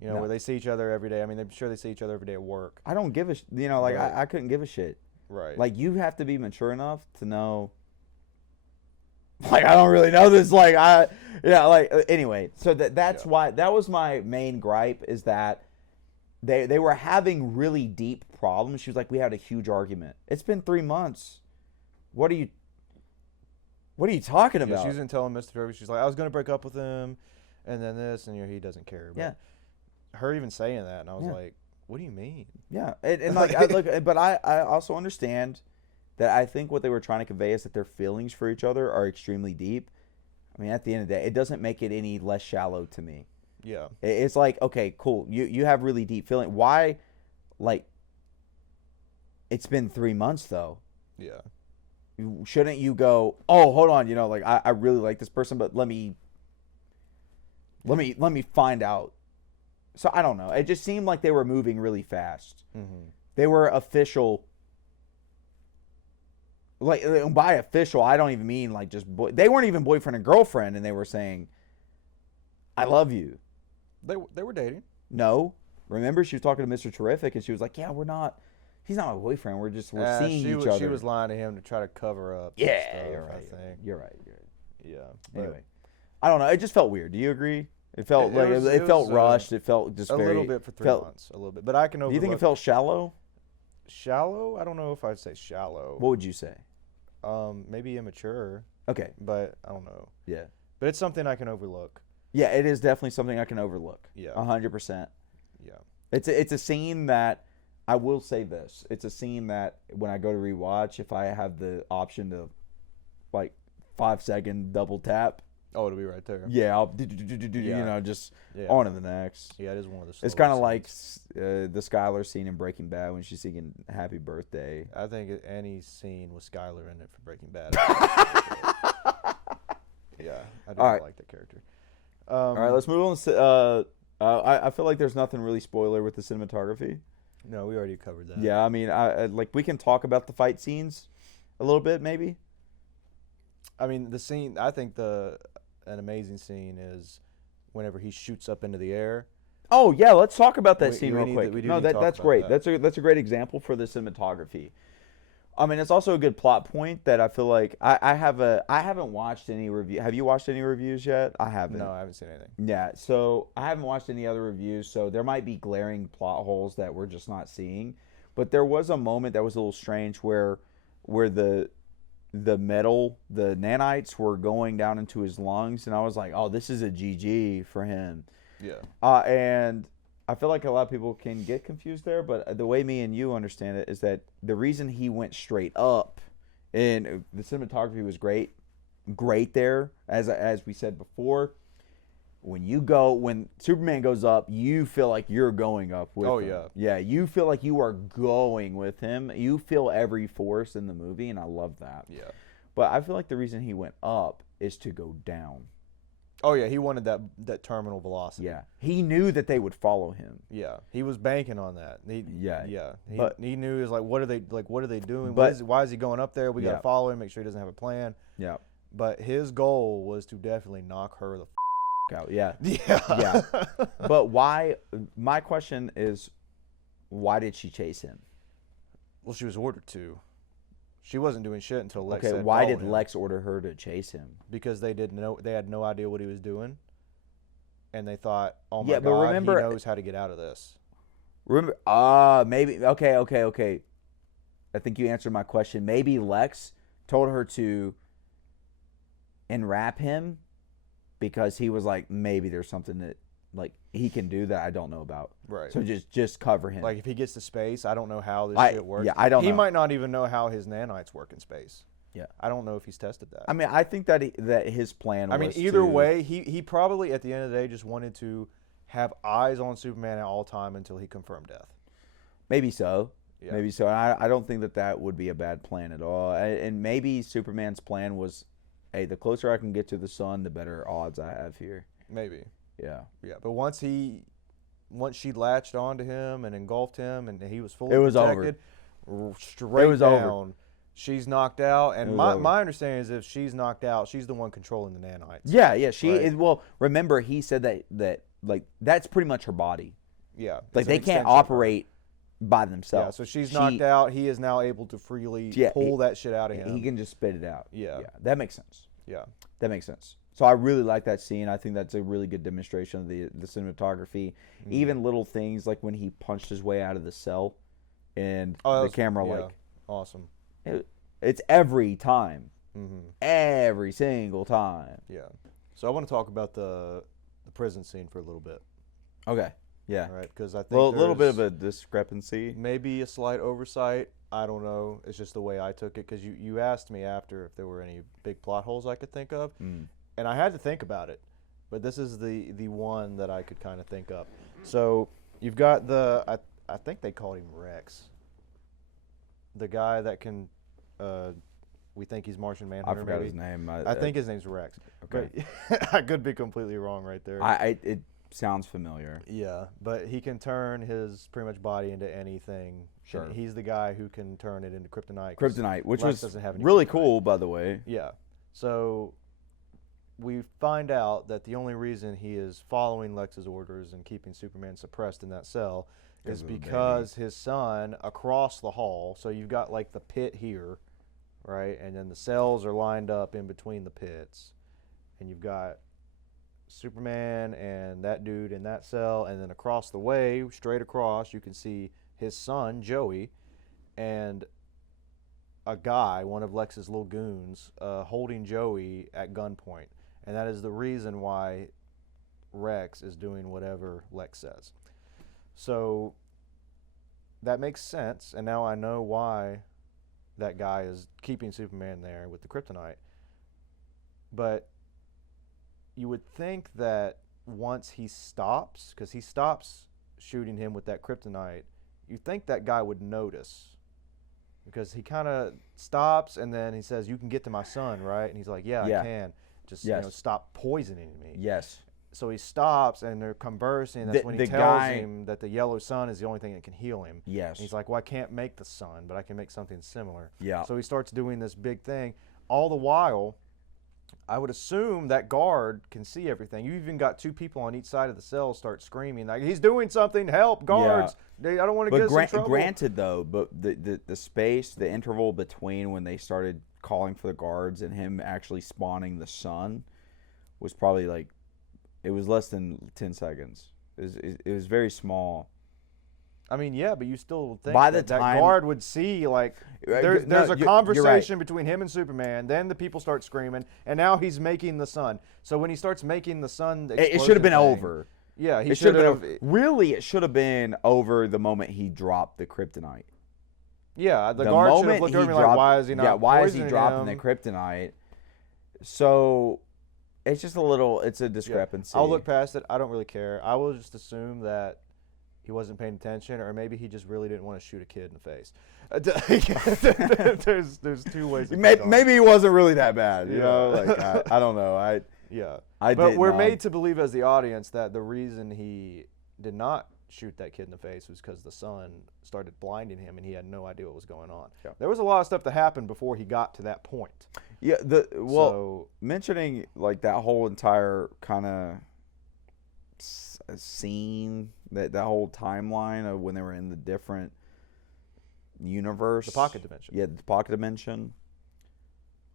No. where they see each other every day. I mean, I'm sure they see each other every day at work. I don't give a like, Right. I couldn't give a shit. Right. Like, you have to be mature enough to know, like, I don't really know this, like, anyway, so that's why, that was my main gripe, is that they were having really deep problems. She was like, we had a huge argument. It's been 3 months. What are you talking Yeah, about? she wasn't telling Mr. Turvey. She's like, I was going to break up with him, and then this, and he doesn't care. But Yeah. her even saying that, and I was Yeah. like, what do you mean? Yeah, and like, but I also understand that I think what they were trying to convey is that their feelings for each other are extremely deep. I mean, at the end of the day, it doesn't make it any less shallow to me. Yeah. It's like, okay, cool, you have really deep feeling. Why, like, it's been 3 months though. Yeah. Shouldn't you go, oh, hold on, like, I really like this person, but let me find out. So I don't know. It just seemed like they were moving really fast. Mm-hmm. They were official. Like, by official, I don't even mean like just they weren't even boyfriend and girlfriend, and they were saying, "I love you." They were dating. No, remember she was talking to Mr. Terrific, and she was like, "Yeah, we're not. He's not my boyfriend. We're seeing each other." She was lying to him to try to cover up. Yeah, stuff, you're right. I think. You're right. Yeah. Anyway, I don't know. It just felt weird. Do you agree? It felt It felt was, rushed. It felt just a very, little bit for 3 months. A little bit, but I can overlook. Do you think it felt shallow? Shallow? I don't know if I'd say shallow. What would you say? Maybe immature, Okay. but I don't know. Yeah. But it's something I can overlook. Yeah, it is definitely something I can overlook. Yeah. 100%. Yeah. It's a scene that, I will say this. It's a scene that when I go to rewatch, if I have the option to, like, 5-second double tap, Oh, it'll be right there. yeah, I'll Yeah. just Yeah. on to the next. Yeah, it is one of the. It's kind of like the Skylar scene in Breaking Bad when she's singing "Happy Birthday." I think any scene with Skylar in it for Breaking Bad. Yeah, I do All right. like that character. All right, let's move on. I feel like there's nothing really spoiler with the cinematography. No, we already covered that. Yeah, I mean, I like, we can talk about the fight scenes a little bit, maybe. I mean, the scene. I think an amazing scene is whenever he shoots up into the air. Oh yeah, let's talk about that We- scene we real need quick. to- we do No, need to talk that's about great. that. That's a great example for the cinematography. I mean, it's also a good plot point that I feel like I haven't watched any review. Have you watched any reviews yet? I haven't. No, I haven't seen anything. Yeah, so I haven't watched any other reviews, so there might be glaring plot holes that we're just not seeing. But there was a moment that was a little strange where the metal, the nanites were going down into his lungs, and I was like, oh, this is a GG for him. Yeah. And I feel like a lot of people can get confused there, but the way me and you understand it is that the reason he went straight up, and the cinematography was great there, as we said before. When Superman goes up, you feel like you're going up with him. Oh, yeah. Yeah, you feel like you are going with him. You feel every force in the movie, and I love that. Yeah. But I feel like the reason he went up is to go down. Oh yeah, he wanted that terminal velocity. Yeah, he knew that they would follow him. Yeah, he was banking on that. He knew he was like, what are they doing? But why is he going up there? We got Yeah. to follow him, make sure he doesn't have a plan. Yeah, But his goal was to definitely knock her the out. Yeah, yeah. yeah. But why? My question is, why did she chase him? Well, she was ordered to. She wasn't doing shit until Lex Okay, said why follow did him. Lex order her to chase him? Because they had no idea what he was doing, and they thought, oh my Yeah, but God, remember- he knows how to get out of this. Remember? Maybe. Okay. I think you answered my question. Maybe Lex told her to enwrap him because he was like, maybe there's something that like he can do that I don't know about. Right. So just cover him. Like if he gets to space, I don't know how this I- shit works. yeah, I don't He know. might not even know how his nanites work in space. Yeah. I don't know if he's tested that. I mean, I think that that his plan. I mean, was either to- way, he probably at the end of the day just wanted to have eyes on Superman at all time until he confirmed death. Maybe so. Yeah. Maybe so. And I don't think that would be a bad plan at all. And maybe Superman's plan was, hey, the closer I can get to the sun, the better odds I have here. Maybe. Yeah. Yeah. But once she latched onto him and engulfed him and he was fully It was over. protected, straight It was down, over. she's knocked out. It And was my over. my understanding is if she's knocked out, she's the one controlling the nanites. Yeah. She Right. is. Well, remember he said that like that's pretty much her body. Yeah. Like it's they an can't extension of her. operate by Yeah, themselves. so she's knocked out. He is now able to freely pull that shit out of him. He can just spit it out. Yeah. That makes sense. Yeah. That makes sense. So I really like that scene. I think that's a really good demonstration of the cinematography. Mm-hmm. Even little things like when he punched his way out of the cell, and Oh, that the was- camera yeah, like awesome. it's every time, Mm-hmm. every single time. Yeah. So I want to talk about the prison scene for a little bit. Okay. Yeah. All right, because I think Well, a little bit of there's a discrepancy. maybe a slight oversight. I don't know. It's just the way I took it because you asked me after if there were any big plot holes I could think of, Mm. and I had to think about it. But this is the one that I could kind of think of. So you've got I think they called him Rex. The guy that can, we think he's Martian I Manhunter. forgot maybe. his name. I think his name's Rex. Okay. But I could be completely wrong right there. It sounds familiar. Yeah, but he can turn his pretty much body into anything. Sure. And he's the guy who can turn it into kryptonite. 'cause Kryptonite, which Lex was doesn't have any really kryptonite. cool, by the way. Yeah. So we find out that the only reason he is following Lex's orders and keeping Superman suppressed in that cell is of the baby. because his son across the hall. So you've got like the pit here, right? And then the cells are lined up in between the pits. And you've got Superman and that dude in that cell, and then across the way, straight across, you can see his son Joey and a guy, one of Lex's little goons, holding Joey at gunpoint, and that is the reason why Rex is doing whatever Lex says. So that makes sense, and now I know why that guy is keeping Superman there with the kryptonite. But you would think that once he stops, because he stops shooting him with that kryptonite, you think that guy would notice. Because he kind of stops and then he says, "You can get to my son, right?" And he's like, "Yeah, Yeah. I can. Just Yes. stop poisoning me." Yes. So he stops and they're conversing. And that's The- when the he tells guy- him that the yellow sun is the only thing that can heal him. Yes. And he's like, "Well, I can't make the sun, but I can make something similar." Yeah. So he starts doing this big thing. All the while, I would assume that guard can see everything. You even got two people on each side of the cell start screaming like, "He's doing something! Help, guards! I don't want to get But us in trouble." granted, though, but the space, the interval between when they started calling for the guards and him actually spawning the sun was probably like, it was less than 10 seconds. It was very small. I mean, yeah, but you still think By the that time- guard would see, like, Right, there's no, a you're right. conversation between him and Superman, then the people start screaming, and now he's making the sun. So when he starts making the sun It should have been explosion thing- over. Yeah, he It should should have have. been really. It should have been over the moment he dropped the kryptonite. Yeah, the guard should have moment looked he over me like, dropped- "Why is he not Yeah, why is he poisoning dropping him?" the kryptonite? So it's just a little. It's a Yeah. discrepancy. I'll look past it. I don't really care. I will just assume that he wasn't paying attention, or maybe he just really didn't want to shoot a kid in the face. there's two ways. It could go. Maybe he wasn't really that bad. You Yeah. know, like I don't know. Yeah. I But didn't, we're made to believe as the audience that the reason he did not shoot that kid in the face was because the sun started blinding him and he had no idea what was going on. Yeah. There was a lot of stuff that happened before he got to that point. Yeah, So mentioning like that whole entire kind of scene, that whole timeline of when they were in the different universe, the pocket dimension. Yeah, the pocket dimension.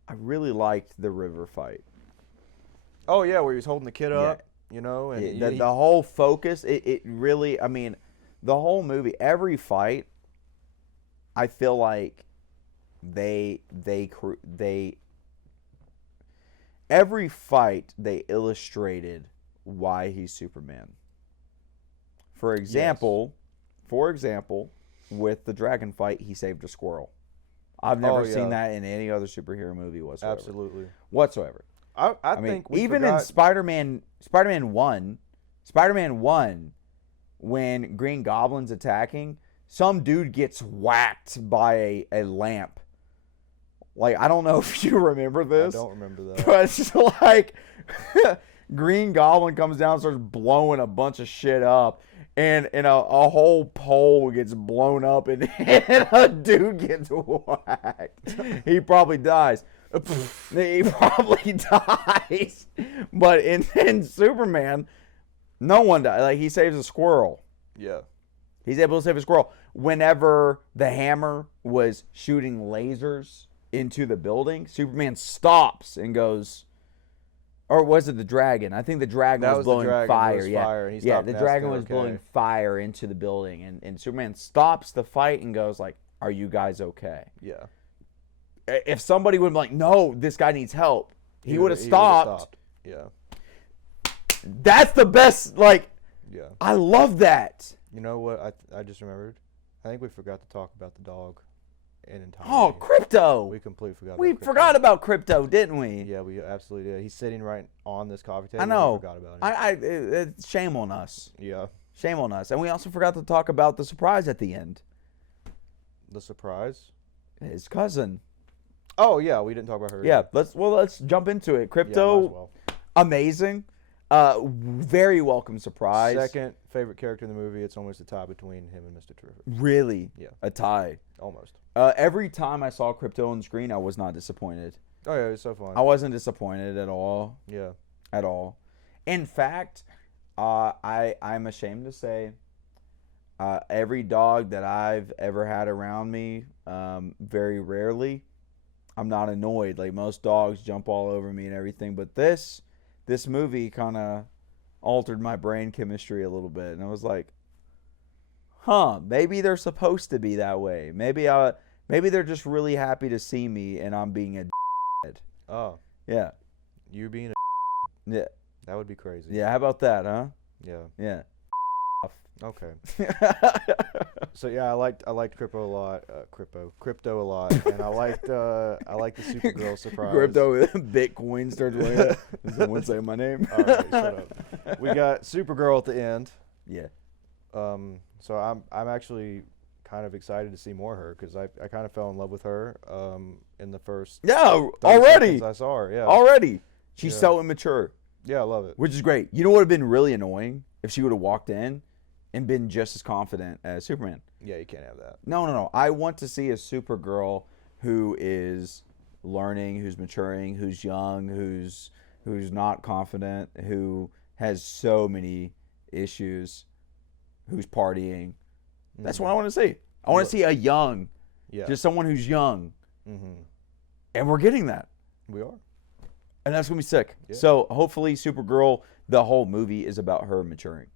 I really liked the river fight. Oh yeah, where he was holding the kid Yeah. up, you know, and Yeah, the whole focus, it really, I mean, the whole movie, every fight, I feel like every fight they illustrated why he's Superman. For example, with the dragon fight, he saved a squirrel. I've never seen that in any other superhero movie whatsoever. Absolutely. Whatsoever. I mean, think we even forgot, in Spider-Man 1, when Green Goblin's attacking, some dude gets whacked by a lamp. Like, I don't know if you remember this. I don't remember that. But it's like Green Goblin comes down and starts blowing a bunch of shit up. And a whole pole gets blown up and a dude gets whacked. He probably dies. He probably dies. But in Superman, no one dies. Like, he saves a squirrel. Yeah. He's able to save a squirrel. Whenever the Hammer was shooting lasers into the building, Superman stops and goes, or was it the dragon? I think the dragon was blowing fire. Yeah, the dragon was blowing fire into the building, and Superman stops the fight and goes like, "Are you guys okay?" Yeah. If somebody would be like, "No, this guy needs help," he would have stopped. Yeah. That's the best. Like, Yeah. I love that. You know what? I just remembered. I think we forgot to talk about the dog in entirety. Oh, Crypto. We completely forgot. We about forgot about Crypto, didn't we? Yeah, we absolutely did. He's sitting right on this coffee table. I know. We forgot about him. It's shame on us. Yeah. Shame on us. And we also forgot to talk about the surprise at the end. The surprise. His cousin. Oh yeah, we didn't talk about her. Yeah, let's jump into it. Yeah, Crypto, might as well. amazing. Very welcome surprise. Second favorite character in the movie. It's almost a tie between him and Mr. Terrific. Really? Yeah. A tie. Almost. Every time I saw Crypto on the screen, I was not disappointed. Oh yeah, it's so fun. I wasn't disappointed at all. Yeah. At all. In fact, I'm ashamed to say, every dog that I've ever had around me, very rarely, I'm not annoyed. Like, most dogs jump all over me and everything, but this movie kind of altered my brain chemistry a little bit, and I was like, maybe they're supposed to be that way. Maybe they're just really happy to see me and I'm being a d***head. Oh. Yeah. You being a Yeah. that would be crazy. Yeah, how about that, huh? Yeah. Yeah. Okay. So yeah, I liked Crypto a lot. Crypto a lot, and I liked the Supergirl surprise. Crypto Bitcoin starts winning. Does someone say my name? All right, shut up. We got Supergirl at the end. Yeah. So I'm actually kind of excited to see more of her because I kind of fell in love with her in the first 30 already. seconds I saw her. Yeah. Already. She's Yeah. so immature, Yeah, I love it. which is great. You know what would have been really annoying? If she would have walked in and been just as confident as Superman. Yeah, you can't have that. No. I want to see a Supergirl who is learning, who's maturing, who's young, who's not confident, who has so many issues, who's partying. That's what I want to see. I want to see a young, Yeah. just someone who's young. Mm-hmm. And we're getting that. We are. And that's going to be sick. Yeah. So hopefully Supergirl, the whole movie is about her maturing.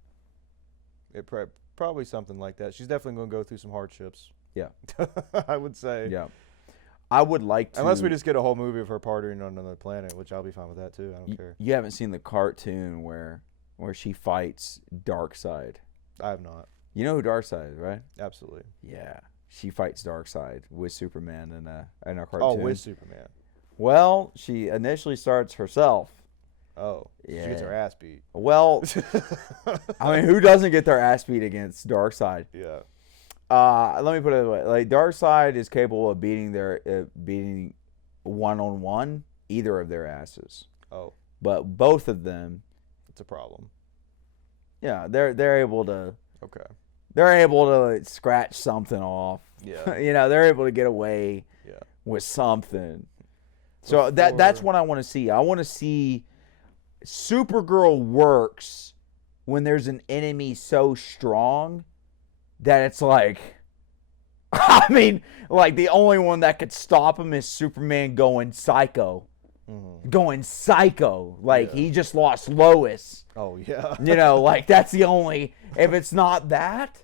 It probably something like that. She's definitely going to go through some hardships. Yeah. I would say. Yeah. I would like to. Unless we just get a whole movie of her partying on another planet, which I'll be fine with that too. I don't care. You haven't seen the cartoon where she fights Darkseid. I have not. You know who Darkseid is, right? Absolutely. Yeah. She fights Darkseid with Superman in a cartoon. Oh, with Superman. Well, she initially starts herself. Oh. Yeah. She gets her ass beat. Well, I mean, who doesn't get their ass beat against Darkseid? Yeah. Let me put it this way: like, Darkseid is capable of beating one-on-one either of their asses. Oh. but both of them, It's a problem. yeah, they're able to Okay. scratch something off. Yeah. You know, they're able to get away Yeah. with something. So that's what I want to see. I want to see Supergirl works when there's an enemy so strong that it's like, I mean, like the only one that could stop him is Superman going psycho. Mm-hmm. Going psycho. Like Yeah. he just lost Lois. Oh yeah. You know, like that's the only, if it's not that,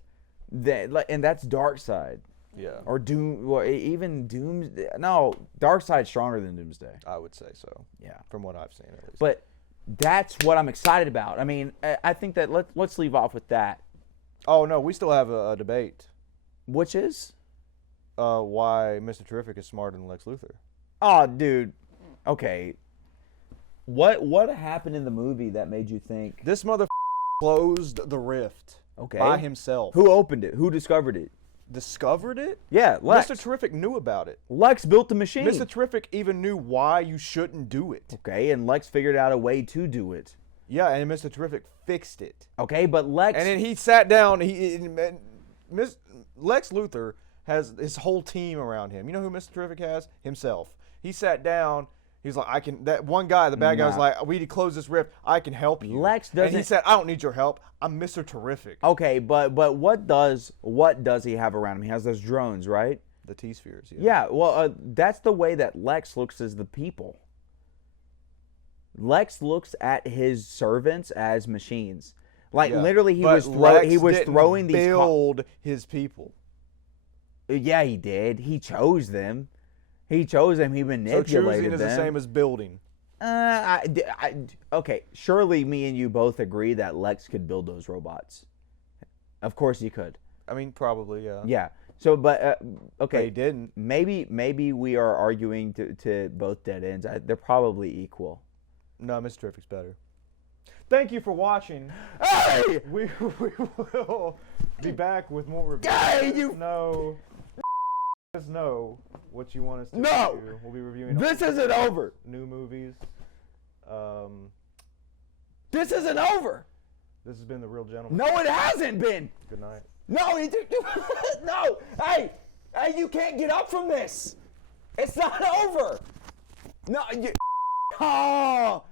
then, and that's Darkseid. Yeah. Or Doom, well, even Doomsday. No, Darkseid's stronger than Doomsday. I would say so. Yeah. From what I've seen, at least. But that's what I'm excited about. I mean, I think that let's leave off with that. Oh no, we still have a debate. Which is? Why Mr. Terrific is smarter than Lex Luthor. Oh, dude. Okay. What happened in the movie that made you think? This mother closed the rift Okay. by himself. Who opened it? Who discovered it? Discovered it? Yeah, Lex. Mr. Terrific knew about it. Lex built the machine. Mr. Terrific even knew why you shouldn't do it. Okay, and Lex figured out a way to do it. Yeah, and Mr. Terrific fixed it. Okay, but Lex. And then he sat down. Lex Luthor has his whole team around him. You know who Mr. Terrific has? Himself. He sat down. He's like, I can. That one guy, the bad guy, was like, we need to close this rift. I can help you. Lex And he doesn't- said, I don't need your help. I'm Mr. Terrific. Okay, but what does he have around him? He has those drones, right? The T-spheres. Yeah, well, that's the way that Lex looks as the people. Lex looks at his servants as machines. Like Yeah. literally, he But was Lex didn't throwing these. build his people. Yeah, he did. He chose them. He chose them. He So manipulated choosing is them. the same as building. Okay, surely me and you both agree that Lex could build those robots. Of course he could. I mean, probably, yeah. Yeah. So, but But okay, he didn't. maybe we are arguing to both dead ends. They're probably equal. No, Mr. Terrific's better. Thank you for watching. Hey! We will be back with more reviews. Hey, you- No. Let us know what you want us to No! review. We'll be reviewing This all isn't over. new movies. This isn't over. This has been The Real Gentleman. No, it hasn't been. Good night. No, no. Hey, you can't get up from this. It's not over. No, oh.